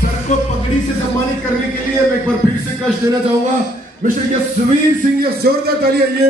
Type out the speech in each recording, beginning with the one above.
Sir को पगड़ी से सम्मानित करने के लिए मैं एक बार फिर से कष्ट देना चाहूंगा मिस्टर यशवीर सिंह। ये जोरदार तालियां। ये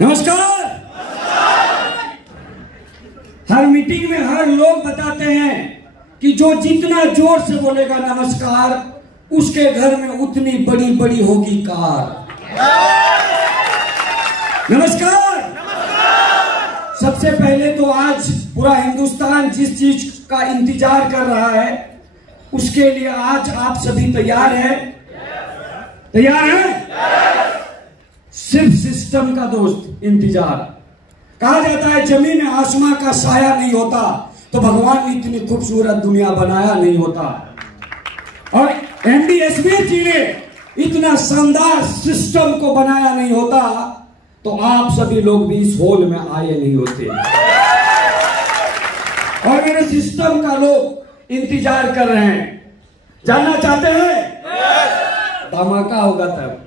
नमस्कार। हर मीटिंग में हर लोग बताते हैं कि जो जितना जोर से बोलेगा नमस्कार उसके घर में उतनी बड़ी बड़ी होगी कार। नमस्कार। सबसे पहले तो आज पूरा हिंदुस्तान जिस चीज का इंतजार कर रहा है उसके लिए आज आप सभी तैयार हैं? तैयार हैं? सिर्फ सिस्टम का दोस्त इंतजार। कहा जाता है जमीन में आसमां का साया नहीं होता तो भगवान ने इतनी खूबसूरत दुनिया बनाया नहीं होता। और एमडी यशवीर जी ने इतना शानदार सिस्टम को बनाया नहीं होता तो आप सभी लोग भी इस हॉल में आए नहीं होते। और मेरे सिस्टम का लोग इंतजार कर रहे हैं। जानना चाहते हैं? धमाका होगा तब।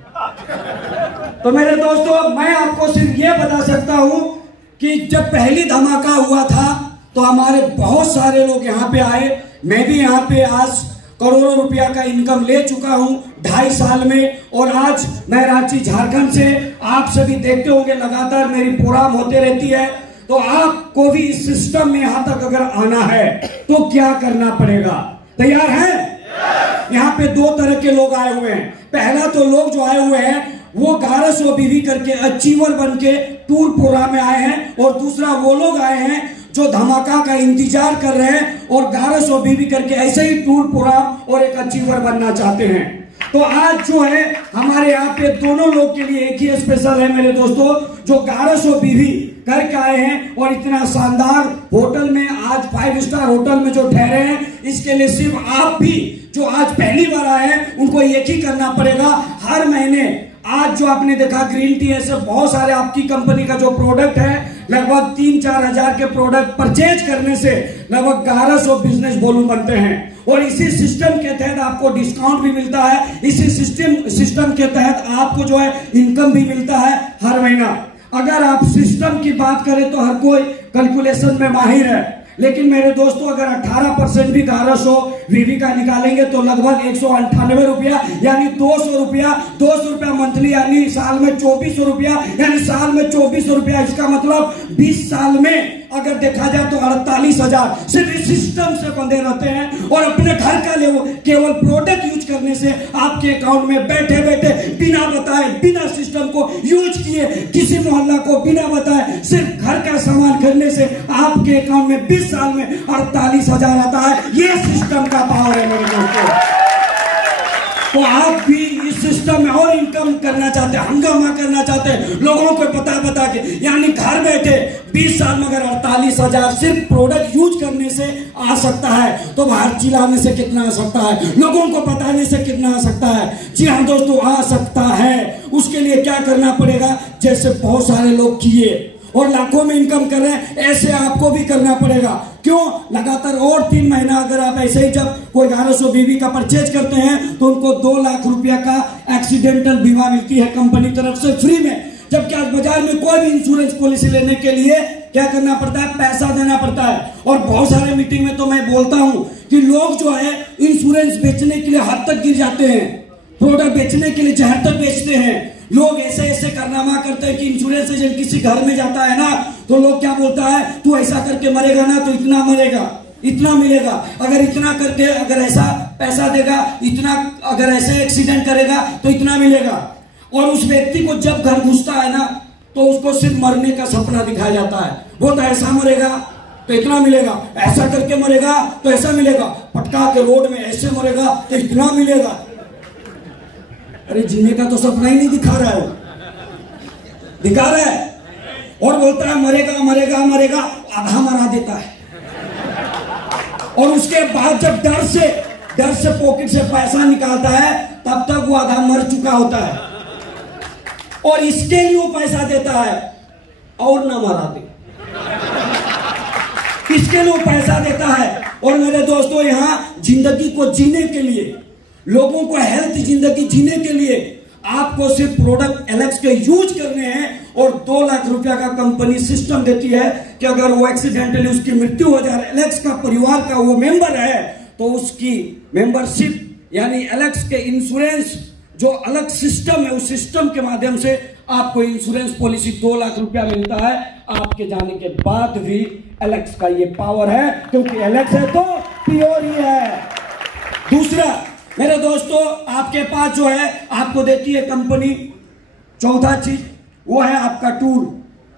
तो मेरे दोस्तों मैं आपको सिर्फ ये बता सकता हूं कि जब पहली धमाका हुआ था तो हमारे बहुत सारे लोग यहाँ पे आए। मैं भी यहाँ पे आज करोड़ों रुपया का इनकम ले चुका हूँ 2.5 साल में। और आज मैं रांची झारखंड से, आप सभी देखते होंगे लगातार मेरी प्रोग्राम होते रहती है। तो आपको भी इस सिस्टम में यहाँ तक अगर आना है तो क्या करना पड़ेगा? तैयार है? यहाँ पे 2 तरह के लोग आए हुए हैं। पहला तो लोग जो आए हुए हैं वो 1100 बीवी करके अचीवर बन के टूर प्रोग्राम में आए हैं। और दूसरा वो लोग आए हैं जो धमाका का इंतजार कर रहे हैं और 1100 बीवी करके ऐसे ही टूर प्रोग्राम और एक अचीवर बनना चाहते हैं। तो आज जो है हमारे यहाँ पे दोनों लोग के लिए एक ही स्पेशल है मेरे दोस्तों, जो 1100 बीवी करके आए हैं और इतना शानदार होटल में, आज 5 स्टार होटल में जो ठहरे हैं। इसके लिए सिर्फ आप भी जो आज पहली बार आए हैं उनको एक ही करना पड़ेगा। हर महीने आज जो आपने देखा ग्रीन टी ऐसे बहुत सारे आपकी कंपनी का जो प्रोडक्ट है, लगभग 3-4 हजार के प्रोडक्ट परचेज करने से लगभग 1100 बिजनेस वॉल्यूम बनते हैं। और इसी सिस्टम के तहत आपको डिस्काउंट भी मिलता है। इसी सिस्टम के तहत आपको जो है इनकम भी मिलता है हर महीना। अगर आप सिस्टम की बात करें तो हर कोई कैलकुलेशन में माहिर है, लेकिन मेरे दोस्तों अगर 18% भी 1100 वीवी का निकालेंगे तो लगभग 198 रुपया यानी 200 रुपया मंथली, यानी साल में 2400 रुपया, यानी साल में 2400 रुपया। इसका मतलब 20 साल में अगर देखा जाए तो 48,000 सिर्फ इस सिस्टम से बंधे रहते हैं। और अपने घर का ले केवल प्रोडक्ट यूज करने से आपके अकाउंट में बैठे बैठे बिना बताए, बिना सिस्टम को यूज किए, किसी मोहल्ला को बिना बताए सिर्फ घर का सामान खरीदने से आपके अकाउंट में 20 साल में 48,000 आता है। ये सिस्टम का पावर है मेरे दोस्तों। तो आप भी इस सिस्टम में और इनकम करना चाहते हैं, हंगामा करना चाहते हैं, लोगों को बता के, यानी घर बैठे 20 साल में अगर 48,000 सिर्फ प्रोडक्ट यूज करने से आ सकता है तो बाहर चिल्लाने से कितना आ सकता है, लोगों को बताने से कितना आ सकता है? जी हाँ दोस्तों, आ सकता है। उसके लिए क्या करना पड़ेगा? जैसे बहुत सारे लोग किए और लाखों में इनकम कर रहे हैं, ऐसे आपको भी करना पड़ेगा। क्यों? लगातार और 3 महीना अगर आप ऐसे ही जब कोई 1100 बीवी का परचेज करते हैं तो उनको 2 लाख रुपया का एक्सीडेंटल बीमा मिलती है कंपनी तरफ से फ्री में। जबकि आज बाजार में कोई भी इंश्योरेंस पॉलिसी लेने के लिए क्या करना पड़ता है? पैसा देना पड़ता है। और बहुत सारे मीटिंग में तो मैं बोलता हूं कि लोग जो है इंश्योरेंस बेचने के लिए हद तक गिर जाते हैं, प्रोडक्ट बेचने के लिए जहर तक बेचते हैं। लोग ऐसे ऐसे कारनामा करते हैं कि इंश्योरेंस एजेंट किसी घर में जाता है ना तो लोग क्या बोलता है, तू ऐसा करके मरेगा ना तो इतना मरेगा, इतना मिलेगा, अगर इतना करके अगर ऐसा पैसा देगा, इतना अगर ऐसे एक्सीडेंट करेगा तो इतना मिलेगा। और उस व्यक्ति को जब घर घुसता है ना तो उसको सिर्फ मरने का सपना दिखाया जाता है। बोलता है ऐसा मरेगा तो इतना मिलेगा, ऐसा करके मरेगा तो ऐसा मिलेगा, पटका के रोड में ऐसे मरेगा तो इतना मिलेगा। अरे जीने का तो सपना ही नहीं दिखा रहा है, दिखा रहा है। और बोलता है मरेगा मरेगा मरेगा, आधा मरा देता है। और उसके बाद जब डर से पॉकेट से पैसा निकालता है तब तक वो आधा मर चुका होता है। और इसके लिए वो पैसा देता है और ना मरा दे। किसके लिए पैसा देता है। और मेरे दोस्तों, यहाँ जिंदगी को जीने के लिए, लोगों को हेल्थ जिंदगी जीने के लिए आपको सिर्फ प्रोडक्ट एलेक्स के यूज करने हैं और 2 लाख रुपया का कंपनी सिस्टम देती है कि अगर वो एक्सीडेंटली उसकी मृत्यु हो जाए, एलेक्स का परिवार का वो मेंबर है, तो उसकी मेंबरशिप यानी एलेक्स के इंश्योरेंस जो अलग सिस्टम है, उस सिस्टम के माध्यम से आपको इंश्योरेंस पॉलिसी 2 लाख रुपया मिलता है। आपके जाने के बाद भी एलेक्स का ये पावर है, क्योंकि एलेक्स है तो प्योर ही है। दूसरा मेरे दोस्तों, आपके पास जो है आपको देती है कंपनी, चौथा चीज वो है आपका टूर।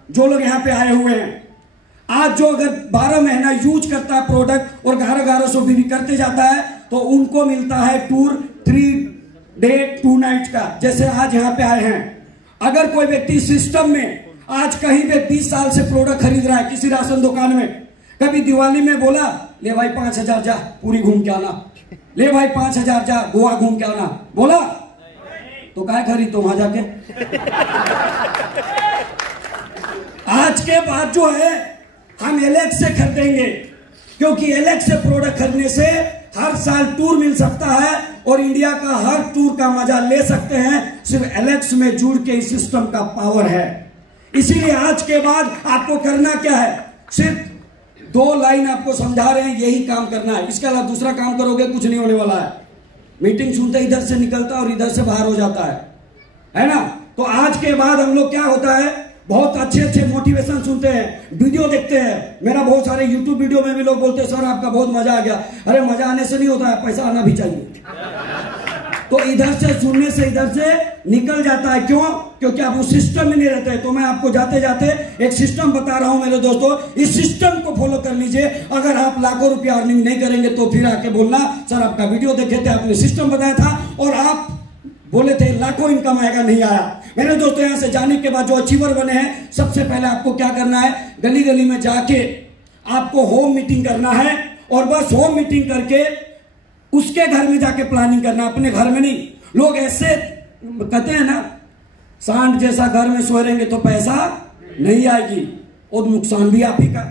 जो लोग यहाँ पे आए हुए हैं, आज जो अगर 12 महीना यूज करता है प्रोडक्ट और 1100 भी करते जाता है, तो उनको मिलता है टूर 3 डे 2 नाइट का। जैसे आज यहाँ पे आए हैं, अगर कोई व्यक्ति सिस्टम में आज कहीं पे 20 साल से प्रोडक्ट खरीद रहा है किसी राशन दुकान में, कभी दिवाली में बोला ले भाई 5000 जा पूरी घूम के आना, ले भाई 5000 जा गोवा घूम के आना, बोला तो क्या खरीद तो वहां जाके। आज के बाद जो है हम एलेक्स से खरीदेंगे, क्योंकि एलेक्स से प्रोडक्ट खरीदने से हर साल टूर मिल सकता है और इंडिया का हर टूर का मजा ले सकते हैं। सिर्फ एलेक्स में जुड़ के इस सिस्टम का पावर है। इसीलिए आज के बाद आपको करना क्या है, सिर्फ 2 लाइन आपको समझा रहे हैं, यही काम करना है। इसके अलावा दूसरा काम करोगे कुछ नहीं होने वाला है। मीटिंग सुनते इधर से निकलता और इधर से बाहर हो जाता है ना। तो आज के बाद हम लोग क्या होता है, बहुत अच्छे अच्छे मोटिवेशन सुनते हैं, वीडियो देखते हैं। मेरा बहुत सारे यूट्यूब वीडियो में भी लोग बोलते हैं सर आपका बहुत मजा आ गया। अरे मजा आने से नहीं होता है, पैसा आना भी चाहिए। तो इधर से सुनने से इधर से निकल जाता है। क्यों? क्योंकि आप उस सिस्टम में नहीं रहते हैं। तो मैं आपको जाते जाते एक सिस्टम बता रहा हूं मेरे दोस्तों, इस सिस्टम को फॉलो कर लीजिए। अगर आप लाखों रुपया अर्निंग नहीं करेंगे तो फिर आके बोलना सर आपका वीडियो देखे थे, आपने सिस्टम बताया था और आप बोले थे लाखों इनकम आएगा, नहीं आया। मेरे दोस्तों, यहां से जाने के बाद जो अचीवर बने हैं, सबसे पहले आपको क्या करना है, गली गली में जाके आपको होम मीटिंग करना है और बस होम मीटिंग करके उसके घर में जाके प्लानिंग करना, अपने घर में नहीं। लोग ऐसे कहते हैं ना, सांड जैसा घर में सोए रहेंगे तो पैसा नहीं आएगी और नुकसान भी आप ही का।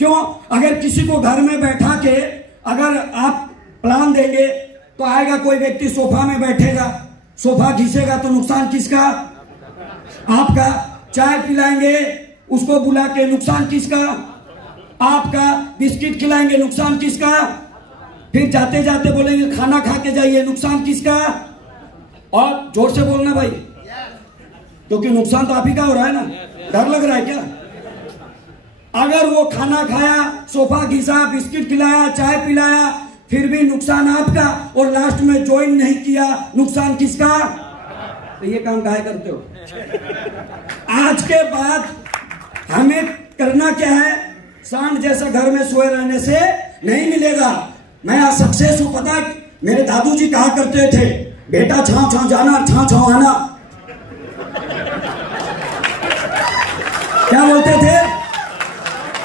क्यों? अगर किसी को घर में बैठा के अगर आप प्लान देंगे तो आएगा कोई व्यक्ति सोफा में बैठेगा, सोफा घिसेगा तो नुकसान किसका? आपका। चाय पिलाएंगे उसको बुला के, नुकसान किसका? आपका। बिस्किट खिलाएंगे, नुकसान किसका? फिर जाते जाते बोलेंगे खाना खा के जाइए, नुकसान किसका? और जोर से बोलना भाई, क्योंकि नुकसान तो आप ही का हो रहा है ना। डर लग रहा है क्या? अगर वो खाना खाया, सोफा घिसा, बिस्किट खिलाया, चाय पिलाया, फिर भी नुकसान आपका और लास्ट में ज्वाइन नहीं किया, नुकसान किसका? तो ये काम काहे करते हो? आज के बाद हमें करना क्या है, सांड जैसा घर में सोए रहने से नहीं मिलेगा। मैं आज सक्सेस हूं, पता है मेरे दादू जी कहा करते थे, बेटा छाव छाव जाना, छाव छाव आना। क्या बोलते थे?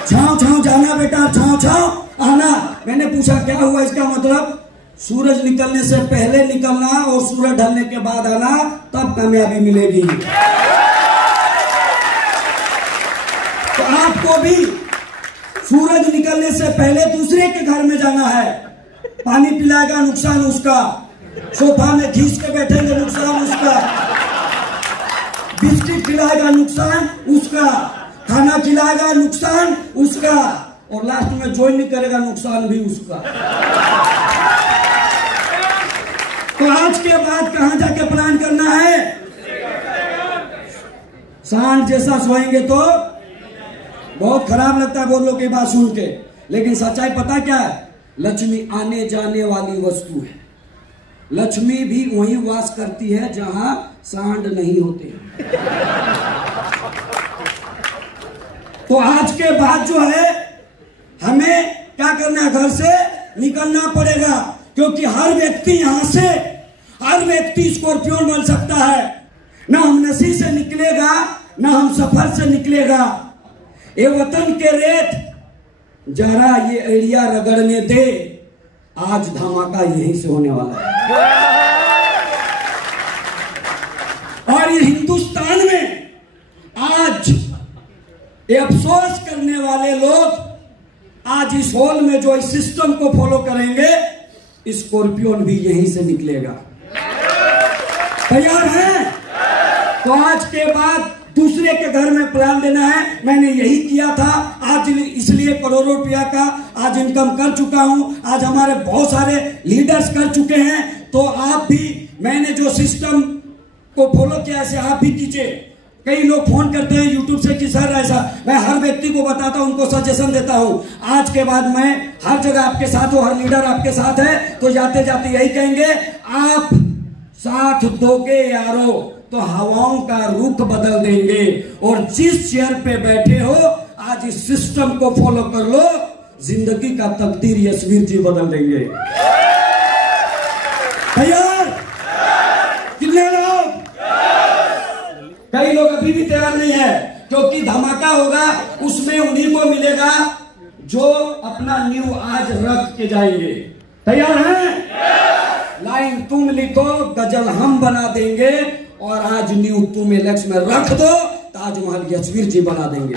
छाव छाव जाना बेटा, छाव छाव आना। मैंने पूछा क्या हुआ इसका मतलब? सूरज निकलने से पहले निकलना और सूरज ढलने के बाद आना, तब कामयाबी मिलेगी। तो आपको भी सूरज निकलने से पहले दूसरे के घर में जाना है। पानी पिलाएगा, नुकसान उसका। सोफा में खींच के बैठेंगे, नुकसान उसका। बिस्किट खिलाएगा, नुकसान उसका। खाना खिलाएगा, नुकसान उसका। और लास्ट में ज्वाइन नहीं करेगा, नुकसान भी उसका। तो आज के बाद कहां जाके प्लान करना है? सांड जैसा सोएंगे तो बहुत खराब लगता है बहुत लोग की बात सुन के, लेकिन सच्चाई पता क्या है? लक्ष्मी आने जाने वाली वस्तु है। लक्ष्मी भी वहीं वास करती है जहां सांड नहीं होते। तो आज के बाद जो है हमें क्या करना है, घर से निकलना पड़ेगा, क्योंकि हर व्यक्ति यहां से, हर व्यक्ति स्कॉर्पियन बन सकता है। ना हम नसी से निकलेगा, ना हम सफर से निकलेगा। ये वतन के रेत जरा ये एरिया रगड़ने दे, आज धमाका यहीं से होने वाला है। और ये हिंदुस्तान में आज ये अफसोस करने वाले लोग आज इस हॉल में जो इस सिस्टम को फॉलो करेंगे, स्कॉर्पियन भी यहीं से निकलेगा। तैयार हैं? तो आज के बाद दूसरे के घर में प्लान देना है। मैंने यही किया था आज, इसलिए करोड़ों रुपया का आज इनकम कर चुका हूं। आज हमारे बहुत सारे लीडर्स कर चुके हैं। तो आप भी, मैंने जो सिस्टम को फॉलो किया ऐसे आप भी कीजिए। कई लोग फोन करते हैं यूट्यूब से कि सर ऐसा, मैं हर व्यक्ति को बताता हूं, उनको सजेशन देता हूं। आज के बाद मैं हर जगह आपके साथ हूं, हर लीडर आपके साथ है। तो जाते जाते यही कहेंगे, आप साथ दोगे यारो तो हवाओं का रुख बदल देंगे। और जिस चेयर पे बैठे हो आज इस सिस्टम को फॉलो कर लो, जिंदगी का तकदीर यशवीर जी बदल देंगे। तैयार? कितने लोग? कई लोग अभी भी तैयार नहीं है, क्योंकि धमाका होगा उसमें उन्हीं को मिलेगा जो अपना न्यू आज रख के जाएंगे। तैयार हैं? लाइन तुम लिखो, गजल हम बना देंगे, और आज न्यू तुम एलेक्स में रख दो, ताजमहल यशवीर जी बना देंगे।